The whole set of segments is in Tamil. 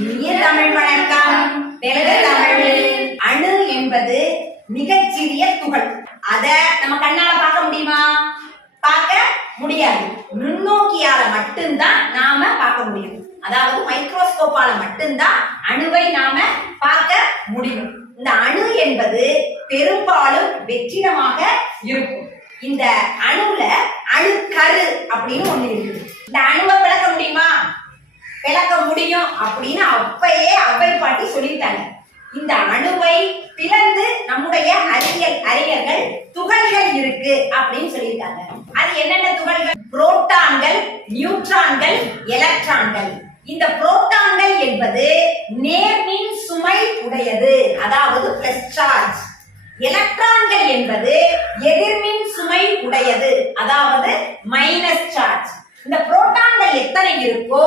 இனிய தமிழ் வணக்கம். தெலுங்கு தமிழ். அணு என்பது மிகச்சிறிய துகள். அத நம்ம கண்ணால பார்க்க முடியுமா? பார்க்க முடியாது. நுண்ணோக்கியால மட்டும்தான் நாம பார்க்க முடியும். அதாவது மைக்ரோஸ்கோப்பால மட்டும்தான் அணுவை நாம பார்க்க முடியும். இந்த அணு என்பது பெரும்பாலும் வெற்றிடமாக இருக்கும். இந்த அணுல அணுக்கரு அப்படின்னு ஒண்ணு இருக்குது. இந்த அணுவை விளக்க முடியுமா? விளக்க முடியும் அப்படின்னு அப்பயே அவ்வை பாட்டி சொல்லிட்டாங்க. இந்த அணுவை பிளந்து நம்முடைய அறிஞர்கள் துகள்கள் இருக்கு அப்படின்னு சொல்லியிருக்காங்க. அது என்னென்ன துகள்கள்? புரோட்டான்கள், நியூட்ரான்கள், எலக்ட்ரான்கள். இந்த புரோட்டான்கள் என்பது நேர்மின் சுமை உடையது, அதாவது பிளஸ் சார்ஜ். எலக்ட்ரான்கள் என்பது எதிர்மின் சுமை உடையது, அதாவது மைனஸ் சார்ஜ். இந்த புரோட்டான்கள் எத்தனை இருக்கோ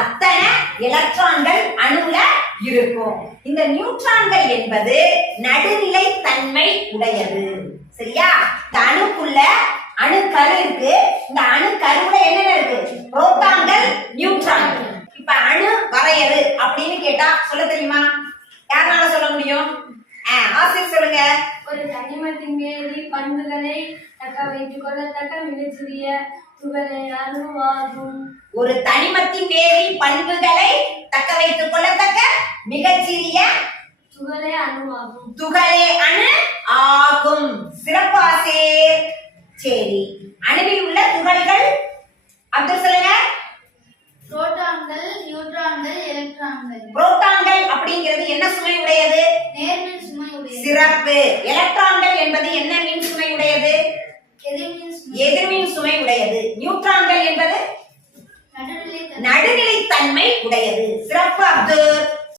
அத்தனை எலக்ட்ரான்கள் அணுல இருக்கும். இந்த நியூட்ரான்கள் என்பது நடுநிலை தன்மை உடையது. சரியா? இந்த அணுக்குள்ள அணுக்கரு இருக்கு. இந்த அணுக்கருவுல என்னென்ன இருக்கு? புரோட்டான்கள், நியூட்ரான்கள். இப்ப அணு வரையறு அப்படின்னு கேட்டா சொல்ல தெரியுமா? யாரால சொல்ல முடியும்? ஆசிரியர் சொல்லுங்க. ஒரு தனிமத்தின் வேதி பண்புகளை தக்க வைத்துக் கொள்ளத்தக்க மிகச்சிறிய துகளே அணுவாகும். ஒரு தனிமத்தின் வேதி பண்புகளை தக்க வைத்துக் கொள்ளத்தக்க மிகச்சிறிய துகளே அணுவாகும். துகளே அணு ஆகும். சிறப்பாசிரியர். சரி, அணுவில் உள்ள துகள்கள் அப்துல் சொல்லுங்க. புரோட்டான்கள், நியூட்ரான்கள், எலக்ட்ரான்கள். புரோட்டான்கள் அப்படிங்கிறது என்ன சுமை உடையது? நேர்மின் சுமை உடையது. சிறப்பு. எலக்ட்ரான்கள் என்பது என்ன மின் சுமை உடையது? எதிர்மின் சுமை உடையது. நியூட்ரான்கள் என்பது நடுநிலை தன்மை உடையது. சிறப்பு அப்துல்.